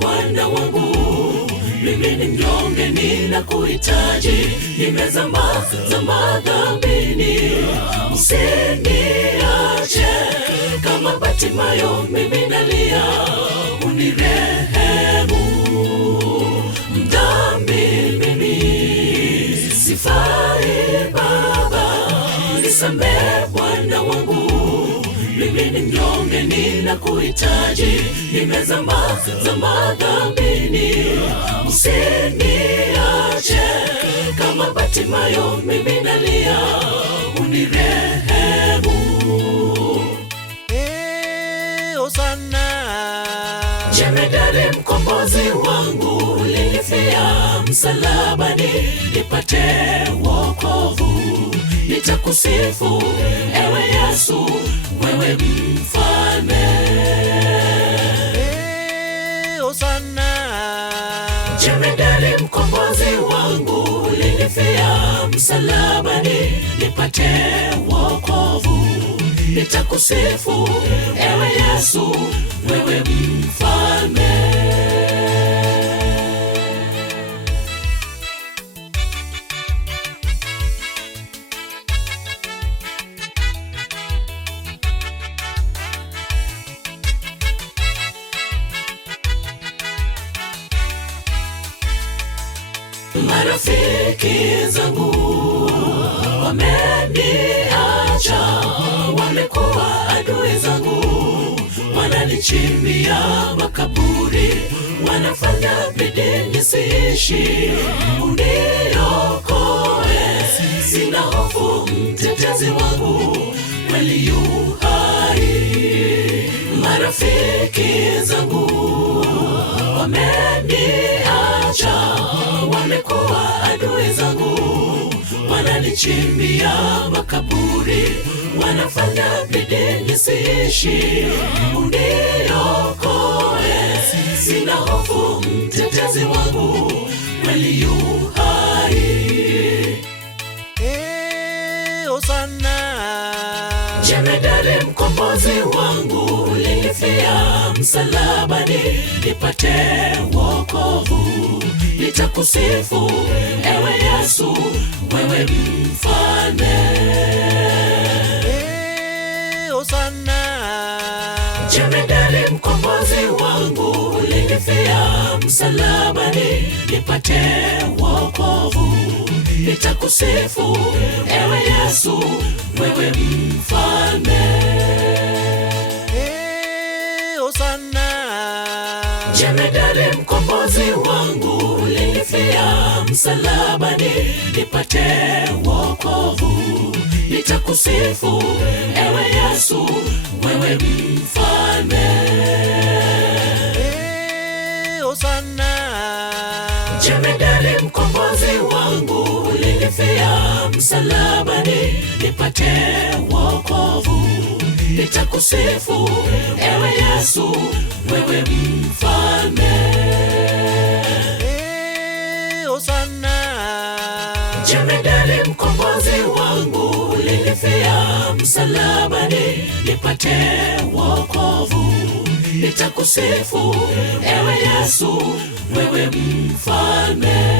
Bwana wangu, mimi ni mnyonge, ninakuhitaji, nimezama dhambini, usiniache kama Batimayo, mimi nalia, unirehemu, mdhambi mimi, sifai Baba, nisamehe Bwana wangu, mimi ni mnyonge, ninakuhitaji, nimezama dhambini, usiniache kama Batimayo, mimi nalia, unirehemu. Hosana, Jemedari mkombozi wangu, ulinifia msalabani, nipate wokovu, nitakusifu ewe Yesu, wewe mfalme. Hosana, Jemedari mkombozi wangu, ulinifia msalabani, nipate wokovu, nitakusifu ewe Yesu, wewe mfalme. Marafiki zangu wameniacha, wamekuwa adui zangu, wananichimbia makaburi, wanafanya bidii nisiishi, uniokoe, sina hofu, mtetezi wangu kweli yu hai. Marafiki zangu wameniacha, wamekuwa adui zangu, wananichimbia makaburi, wanafanya bidii nisiishi, uniokoe, sina hofu, mtetezi wangu kweli yu hai. Hosana, Jemedari mkombozi wangu, ulinifia msalabani, nipate wokovu, nitakusifu ewe Yesu, wewe mfalme. Hosana, Jemedari mkombozi wangu, ulinifia msalabani, nipate wokovu, nitakusifu ewe Yesu, wewe mfalme. Hosana, Jemedari mkombozi wangu, ulinifia msalabani, nipate wokovu, nitakusifu ewe Yesu, wewe mfalme. Hosana, Jemedari mkombozi wangu, ulinifia msalabani, nipate wokovu, nitakusifu ewe Yesu, wewe mfalme. Hosana, Jemedari mkombozi wangu, ulinifia msalabani, nipate wokovu, nitakusifu ewe Yesu, wewe mfalme.